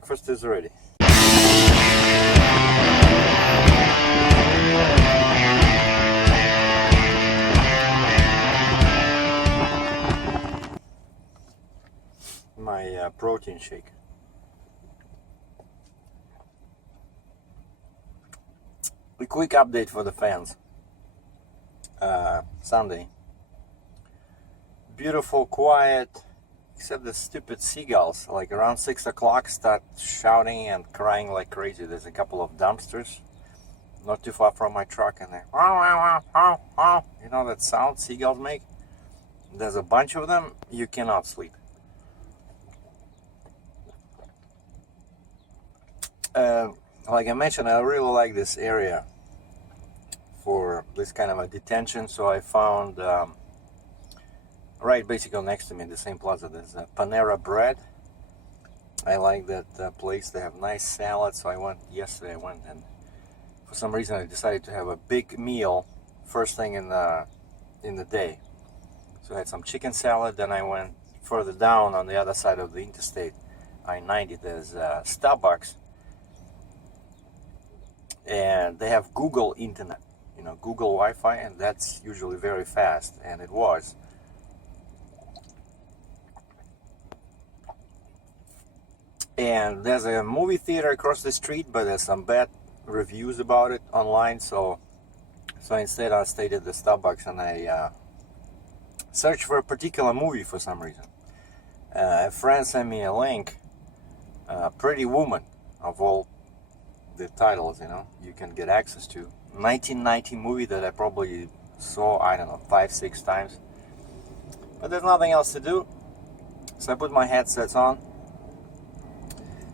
breakfast is ready. My protein shake. A quick update for the fans. Sunday. Beautiful, quiet, except the stupid seagulls, like around 6 o'clock, start shouting and crying like crazy. There's a couple of dumpsters not too far from my truck, and they, you know that sound seagulls make? There's a bunch of them, you cannot sleep. Like I mentioned, I really like this area for this kind of a detention, so I found right basically next to me, the same plaza, there's a Panera Bread. I like that place. They have nice salad, so I went yesterday. And for some reason I decided to have a big meal first thing in the day. So I had some chicken salad, then I went further down on the other side of the interstate, I-90, there's Starbucks, and they have Google internet, you know, Google Wi-Fi, and that's usually very fast, and it was. And there's a movie theater across the street, but there's some bad reviews about it online, so instead I stayed at the Starbucks, and I searched for a particular movie for some reason. A friend sent me a link, Pretty Woman, of all the titles, you know, you can get access to. 1990 movie that I probably saw, I don't know, 5-6 times. But there's nothing else to do, so I put my headsets on.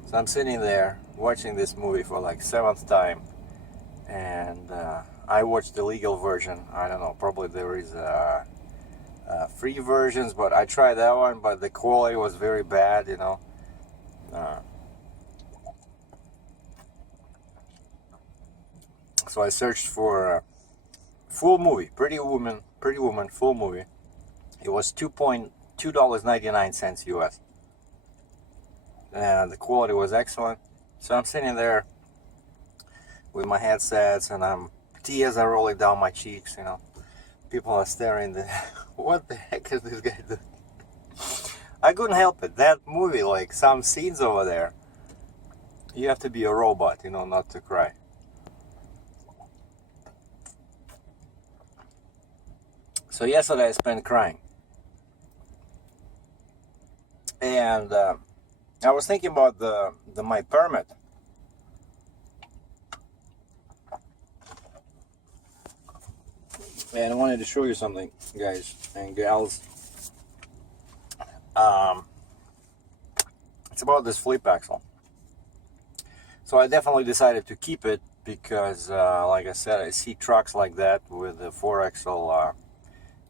So I'm sitting there watching this movie for like 7th time, and I watched the legal version. I don't know, probably there is free versions, but I tried that one, but the quality was very bad, you know. So I searched for full movie, Pretty Woman, full movie. It was $2.99 US. And the quality was excellent. So I'm sitting there with my headsets, and tears are rolling down my cheeks, you know. People are staring. What the heck is this guy doing? I couldn't help it. That movie, like some scenes over there, you have to be a robot, you know, not to cry. So yesterday I spent crying. And I was thinking about my permit. And I wanted to show you something, guys and gals. It's about this flip axle. So I definitely decided to keep it because, like I said, I see trucks like that with the 4-axle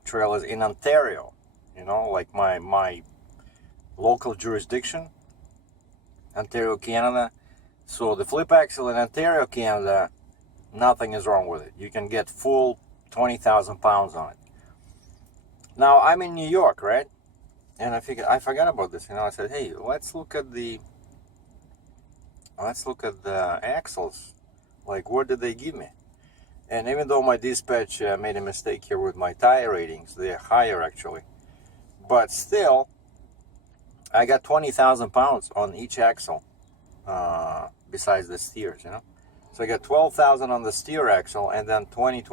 trailers in Ontario. You know, like my local jurisdiction, Ontario, Canada. So the flip axle in Ontario, Canada, nothing is wrong with it. You can get full 20,000 pounds on it. Now I'm in New York, right? And I forgot about this. You know, I said, hey, let's look at the axles. Like, what did they give me? And even though my dispatch made a mistake here with my tire ratings, they're higher actually, but still, I got 20,000 pounds on each axle, besides the steers, you know. So I got 12,000 on the steer axle, and then 20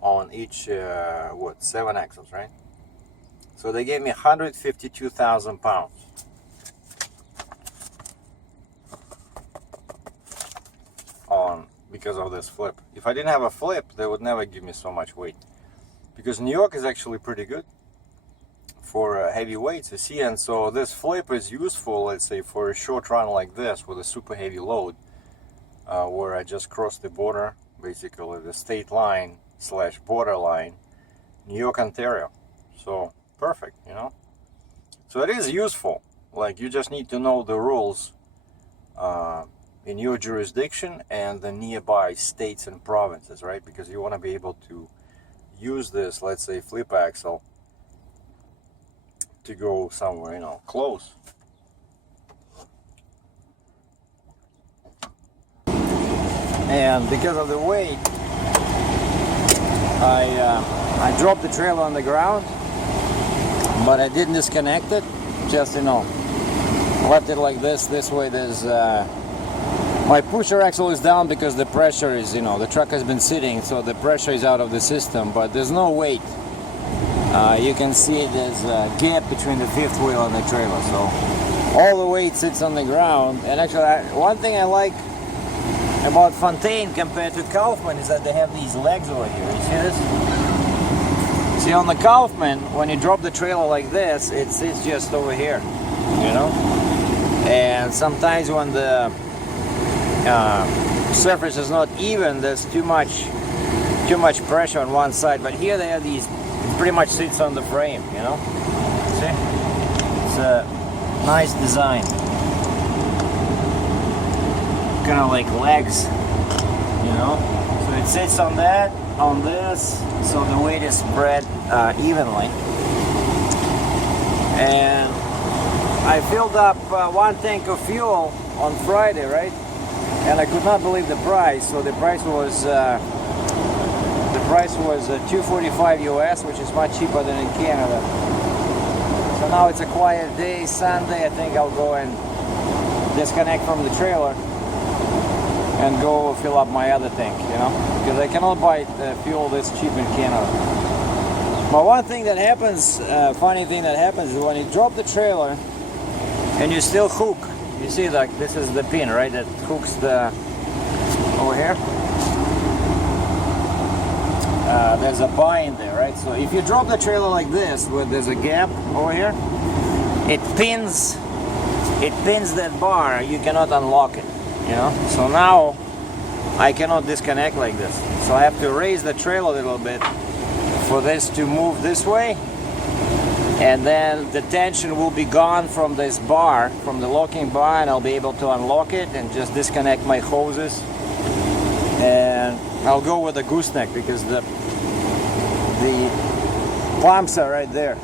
on each, 7 axles, right? So they gave me 152,000 pounds. Because of this flip. If I didn't have a flip, they would never give me so much weight. Because New York is actually pretty good for heavy weights, you see, and so this flip is useful, let's say, for a short run like this with a super heavy load, where I just crossed the border, basically the state line / border line, New York, Ontario. So perfect, you know. So it is useful. Like, you just need to know the rules in your jurisdiction and the nearby states and provinces, right? Because you want to be able to use this, let's say, flip axle to go somewhere, you know, close. and because of the weight, I dropped the trailer on the ground, but I didn't disconnect it. Just, you know, left it like this. This way, there's my pusher axle is down because the pressure is, you know, the truck has been sitting, so the pressure is out of the system, but there's no weight. You can see there's a gap between the fifth wheel and the trailer, so all the weight sits on the ground. And actually, one thing I like about Fontaine compared to Kaufman is that they have these legs over here. You see this? See, on the Kaufman, when you drop the trailer like this, it sits just over here, you know? And sometimes when the surface is not even, there's too much pressure on one side. But here they have these, it pretty much sits on the frame, you know? See? It's a nice design. Kind of like legs, you know? So it sits on that, on this, so the weight is spread evenly. And I filled up 1 tank of fuel on Friday, right? And I could not believe the price. So the price was $2.45 US, which is much cheaper than in Canada. So now it's a quiet day, Sunday. I think I'll go and disconnect from the trailer and go fill up my other tank, you know, because I cannot buy fuel this cheap in Canada. But one thing that happens, funny thing that happens, is when you drop the trailer and you still hook. You see, like, this is the pin, right, that hooks the over here. There's a bind there, right? So if you drop the trailer like this, where there's a gap over here, it pins that bar. You cannot unlock it, you know. So now I cannot disconnect like this. So I have to raise the trailer a little bit for this to move this way, and then the tension will be gone from this bar, from the locking bar, and I'll be able to unlock it and just disconnect my hoses. And I'll go with a gooseneck because the pumps are right there.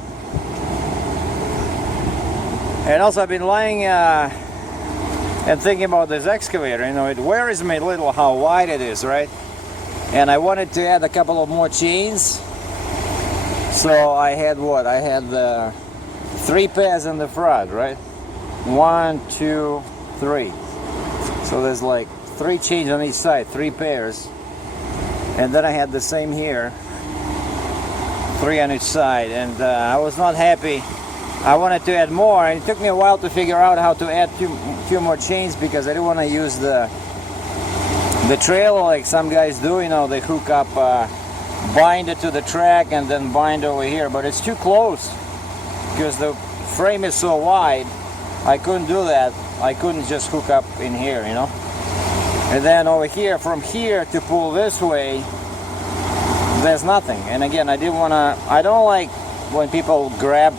And also I've been lying and thinking about this excavator. You know, it worries me a little how wide it is, right? And I wanted to add a couple of more chains. So I had what? I had the 3 pairs in the front, right? 1, 2, 3. So there's like 3 chains on each side, 3 pairs. And then I had the same here, 3 on each side. And I was not happy. I wanted to add more, and it took me a while to figure out how to add few more chains, because I didn't want to use the trailer like some guys do. You know, they hook up, bind it to the track and then bind over here, but it's too close because the frame is so wide. I couldn't do that. I couldn't just hook up in here, you know. And then over here, from here to pull this way, there's nothing. And again, I don't like when people grab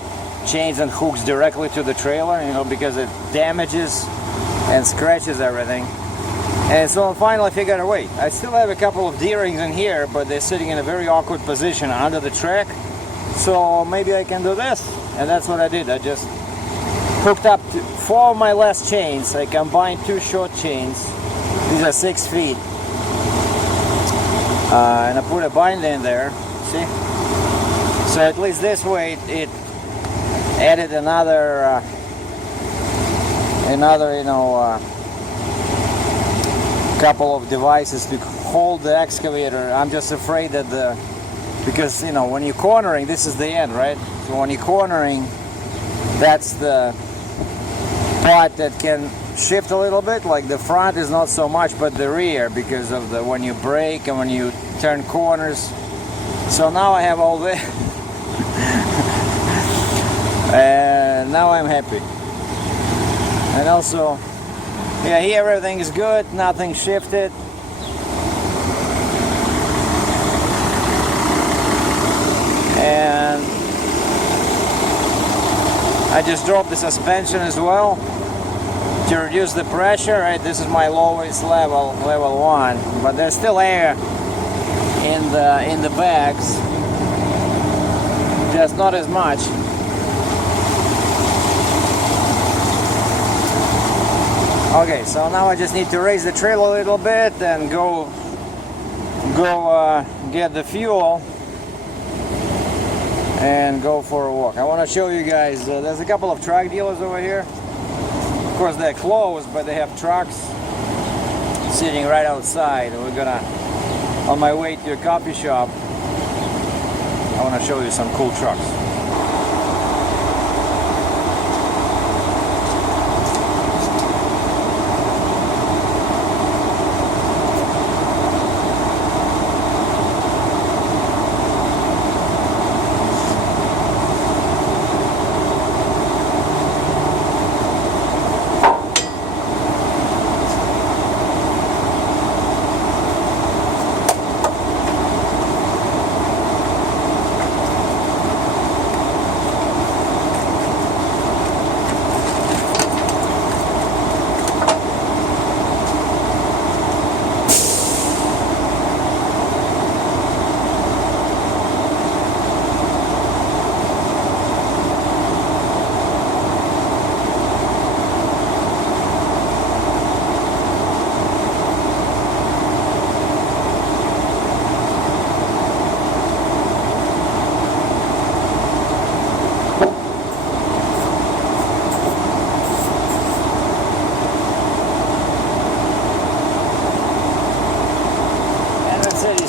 chains and hooks directly to the trailer, you know, because it damages and scratches everything. And so finally I figured, wait, I still have a couple of D-rings in here, but they're sitting in a very awkward position under the track, so maybe I can do this. And that's what I did. I just hooked up 4 of my last chains. I combined 2 short chains. These are 6 feet. And I put a bind in there, see? So at least this way it added another, you know, couple of devices to hold the excavator. I'm just afraid that because, you know, when you're cornering, this is the end, right? So when you're cornering, that's the part that can shift a little bit. Like the front is not so much, but the rear, because of the when you brake and when you turn corners. So now I have all this. And now I'm happy. And also, yeah, here everything is good, nothing shifted. And I just dropped the suspension as well to reduce the pressure, right? This is my lowest level, level 1, but there's still air in the bags, just not as much. Okay, so now I just need to raise the trailer a little bit and go get the fuel and go for a walk. I want to show you guys, there's a couple of truck dealers over here. Of course they're closed, but they have trucks sitting right outside. We're gonna, on my way to a coffee shop, I want to show you some cool trucks.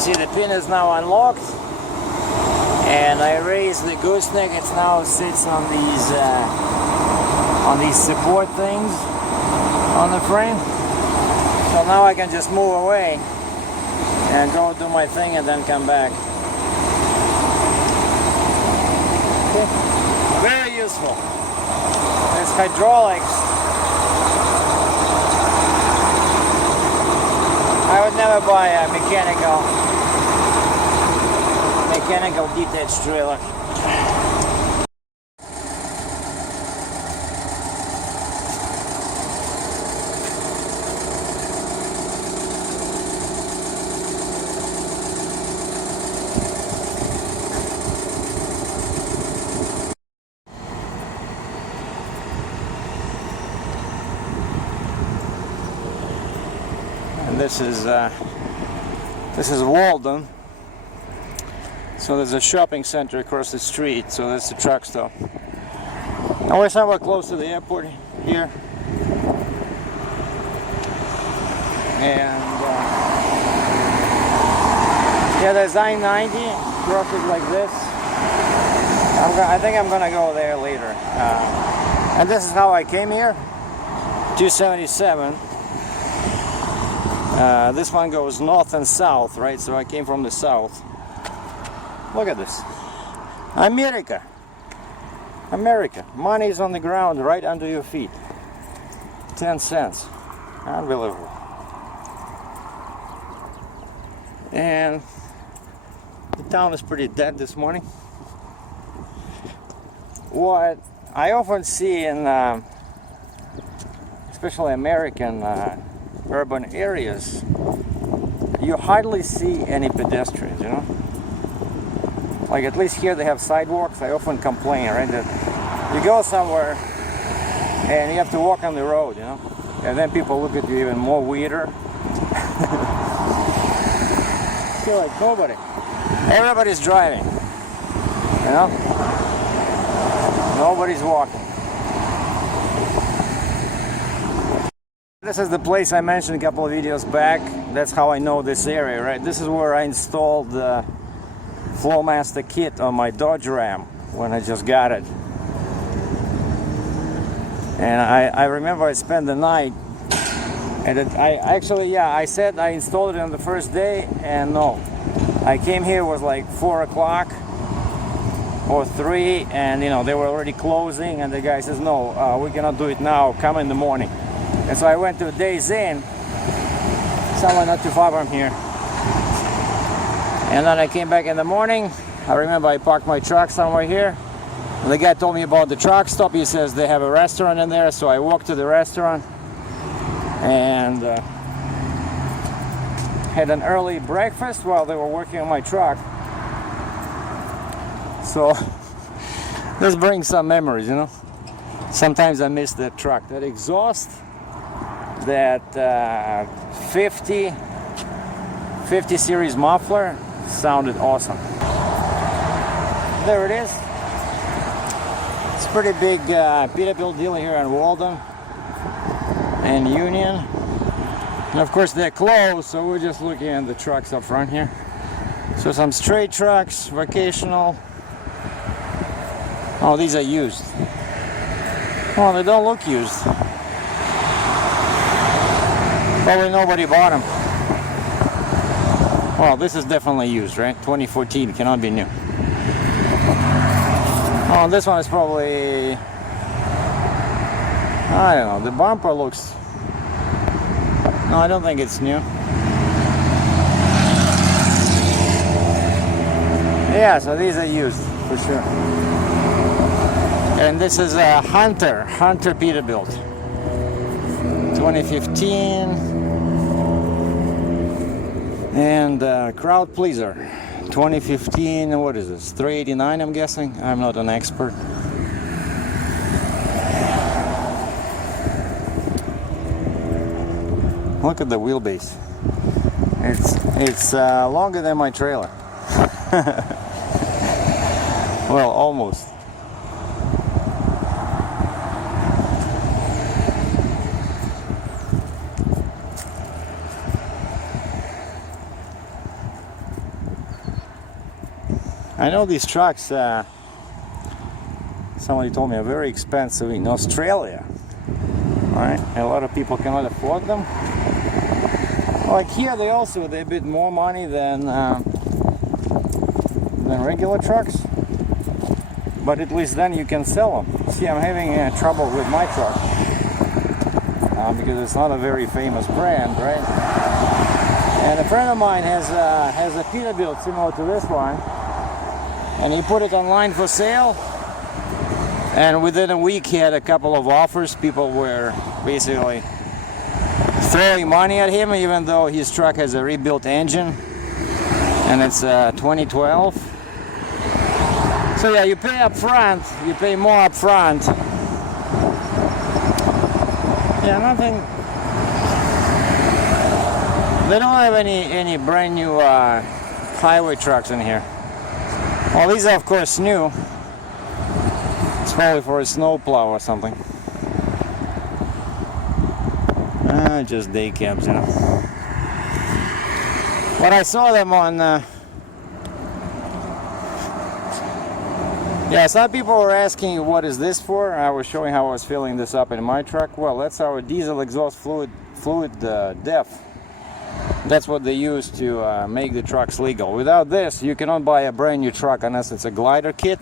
See, the pin is now unlocked, and I raised the gooseneck. It now sits on these support things on the frame. So now I can just move away and go do my thing and then come back. Okay. Very useful. It's hydraulics. I would never buy a mechanical detached trailer. And this is Walden. So there's a shopping center across the street, so that's the truck stop. Now we're somewhere close to the airport here. And yeah, there's I-90, crosses like this. I think I'm gonna go there later. And this is how I came here, 277. This one goes north and south, right? So I came from the south. Look at this. America. America. Money is on the ground right under your feet. 10 cents. Unbelievable. And the town is pretty dead this morning. What I often see in especially American urban areas, you hardly see any pedestrians, you know? Like at least here they have sidewalks. I often complain, right, that you go somewhere and you have to walk on the road, you know, and then people look at you even more weirder. Feel like nobody. Everybody's driving, you know. Nobody's walking. This is the place I mentioned a couple of videos back. That's how I know this area, right? This is where I installed the Flowmaster kit on my Dodge Ram when I just got it. And I remember I spent the night, and I said I installed it on the first day, and no, I came here, it was like 4 o'clock or 3, and you know they were already closing, and the guy says no, we cannot do it now, come in the morning. And so I went to Days Inn, somewhere not too far from here. And then I came back in the morning. I remember I parked my truck somewhere here. And the guy told me about the truck stop. He says they have a restaurant in there. So I walked to the restaurant and had an early breakfast while they were working on my truck. So this brings some memories, you know. Sometimes I miss that truck. That exhaust that 50 series muffler sounded awesome. There it is. It's a pretty big Peterbilt dealer here in Walden and Union. And of course they're closed, so we're just looking at the trucks up front here. So some straight trucks, vocational. Oh, these are used. Oh, they don't look used. Probably nobody bought them. Well, this is definitely used, right? 2014, cannot be new. Oh, this one is probably, I don't know, the bumper looks, no, I don't think it's new. Yeah, so these are used for sure. And this is a Hunter Peterbilt, 2015. And Crowd Pleaser, 2015, what is this, 389 I'm guessing? I'm not an expert. Look at the wheelbase. It's longer than my trailer. Well, almost. I know these trucks, somebody told me, are very expensive in Australia. Alright, a lot of people cannot afford them. Like here, they're a bit more money than regular trucks, but at least then you can sell them. See, I'm having trouble with my truck because it's not a very famous brand, right? And a friend of mine has a Peterbilt similar to this one. And he put it online for sale, and within a week he had a couple of offers. People were basically throwing money at him, even though his truck has a rebuilt engine, and it's 2012. So yeah, you pay up front, you pay more up front. Yeah, nothing. They don't have any brand new highway trucks in here. Well, these are of course new. It's probably for a snowplow or something. Just day cabs, you know. But I saw them on. Yeah, some people were asking what is this for. I was showing how I was filling this up in my truck. Well, that's our diesel exhaust fluid DEF. That's what they use to make the trucks legal. Without this, you cannot buy a brand new truck unless it's a glider kit.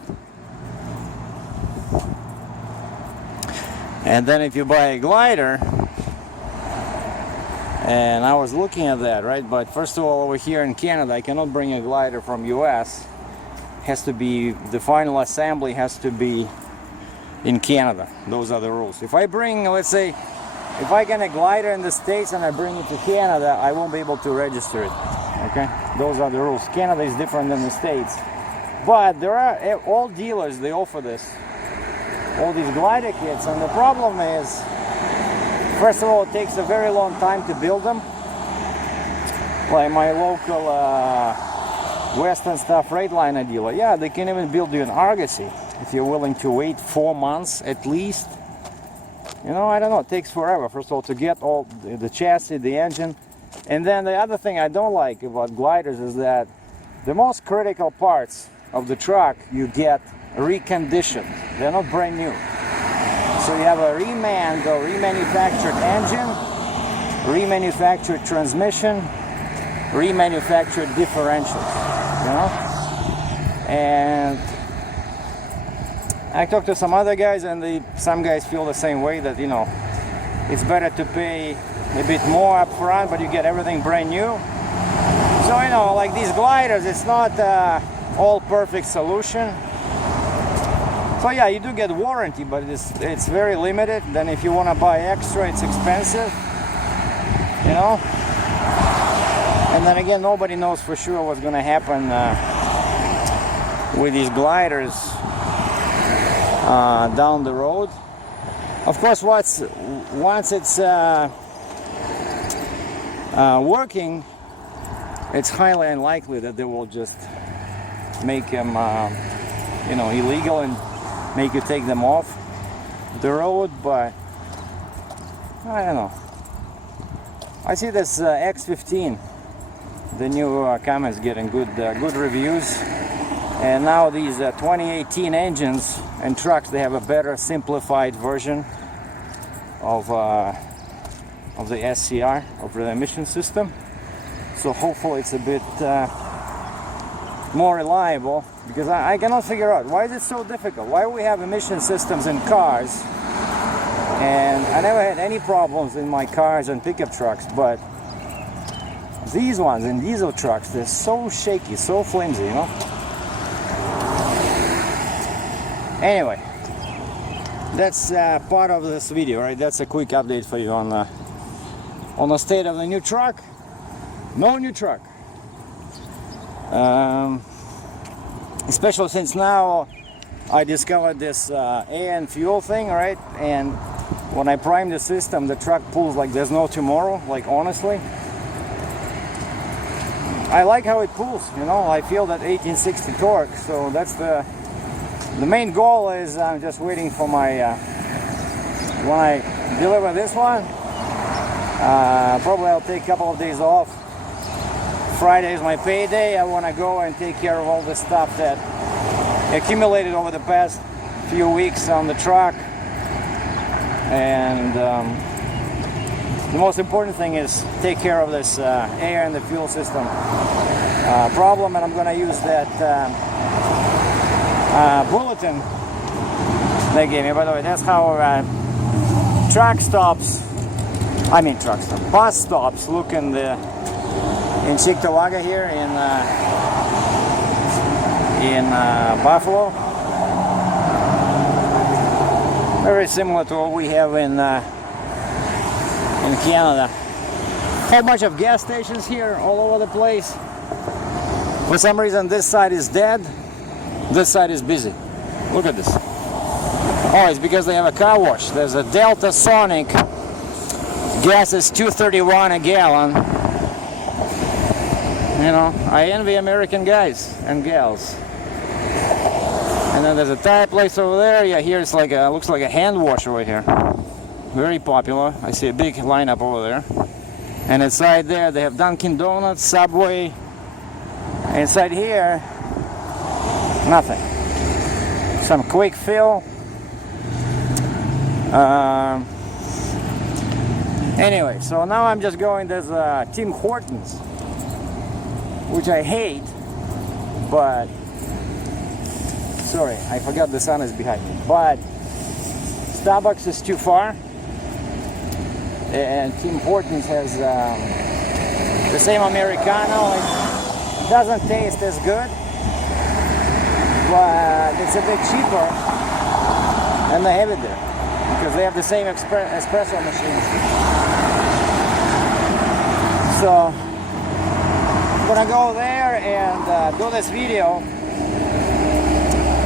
And then if you buy a glider, and I was looking at that, right? But first of all, over here in Canada, I cannot bring a glider from US. Has to be, the final assembly has to be in Canada. Those are the rules. If I bring, let's say, if I get a glider in the States and I bring it to Canada, I won't be able to register it. Okay? Those are the rules. Canada is different than the States. But there are, all dealers, they offer this. All these glider kits. And the problem is, first of all, it takes a very long time to build them. Like my local Western Star Freightliner dealer. Yeah, they can even build you an Argosy if you're willing to wait 4 months at least. You know, I don't know, it takes forever, first of all, to get all the chassis, the engine. And then the other thing I don't like about gliders is that the most critical parts of the truck you get reconditioned. They're not brand new. So you have a remanned or remanufactured engine, remanufactured transmission, remanufactured differentials, you know? And I talked to some other guys, and some guys feel the same way, that, you know, it's better to pay a bit more up front, but you get everything brand new. So, you know, like these gliders, it's not all perfect solution. So yeah, you do get warranty, but it's very limited. Then if you want to buy extra, it's expensive, you know. And then again, nobody knows for sure what's going to happen with these gliders down the road. Of course, once it's working, it's highly unlikely that they will just make them, you know, illegal and make you take them off the road. But I don't know. I see this X15, the new Cummins, getting good reviews, and now these 2018 engines and trucks, they have a better simplified version of the SCR, of the emission system. So hopefully it's a bit more reliable, because I cannot figure out why is it so difficult. Why we have emission systems in cars, and I never had any problems in my cars and pickup trucks, but these ones in diesel trucks, they're so shaky, so flimsy, you know. Anyway, that's part of this video, right? That's a quick update for you on the state of the new truck. No new truck. Especially since now I discovered this air and fuel thing, right? And when I prime the system, the truck pulls like there's no tomorrow, like honestly. I like how it pulls, you know. I feel that 1860 torque, so that's the main goal. Is I'm just waiting for my when I deliver this one, probably I'll take a couple of days off. Friday is my payday. I want to go and take care of all the stuff that accumulated over the past few weeks on the truck. And the most important thing is take care of this air and the fuel system problem. And I'm going to use that bulletin they gave me. By the way, that's how bus stops look in Cheektowaga here in Buffalo. Very similar to what we have in Canada. Whole bunch of gas stations here all over the place. For some reason this side is dead, this side is busy. Look at this. Oh, it's because they have a car wash. There's a Delta Sonic. Gas is $2.31 a gallon. You know, I envy American guys and gals. And then there's a tire place over there. Yeah, here it's like looks like a hand wash over here. Very popular. I see a big lineup over there. And inside there they have Dunkin' Donuts, Subway. Inside here, nothing. Some quick fill. Anyway, so now I'm just going. There's Tim Hortons, which I hate, but sorry, I forgot the sun is behind me. But Starbucks is too far, and Tim Hortons has the same Americano. It doesn't taste as good, but it's a bit cheaper, and they have it there because they have the same espresso machines. So I'm gonna go there and do this video.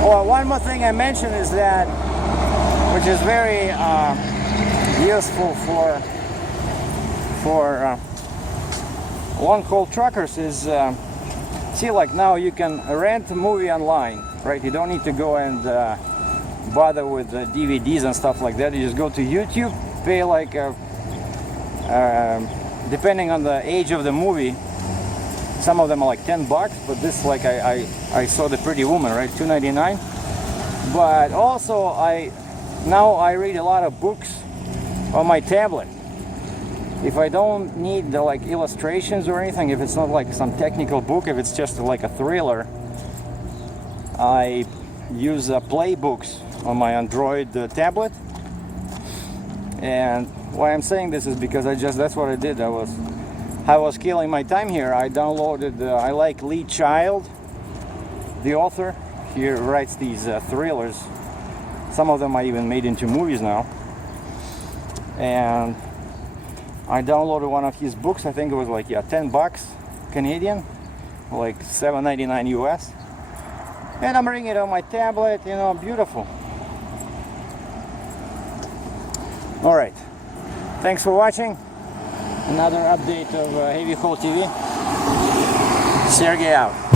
Oh, one more thing I mentioned is that, which is very useful for long-haul truckers, is see, like now you can rent a movie online, right? You don't need to go and bother with the DVDs and stuff like that. You just go to YouTube, pay like depending on the age of the movie, some of them are like $10, but this, like I saw The Pretty Woman, right, $2.99. But also now I read a lot of books on my tablet. If I don't need the like illustrations or anything, if it's not like some technical book, if it's just like a thriller, I use Play Books on my Android tablet. And why I'm saying this is because that's what I did. I was killing my time here. I downloaded I like Lee Child, the author. He writes these thrillers. Some of them I even made into movies now. And I downloaded one of his books. I think it was like $10 Canadian, like $7.99 US. And I'm reading it on my tablet, you know, beautiful. All right, thanks for watching. another update of Heavy Haul TV. Sergey out.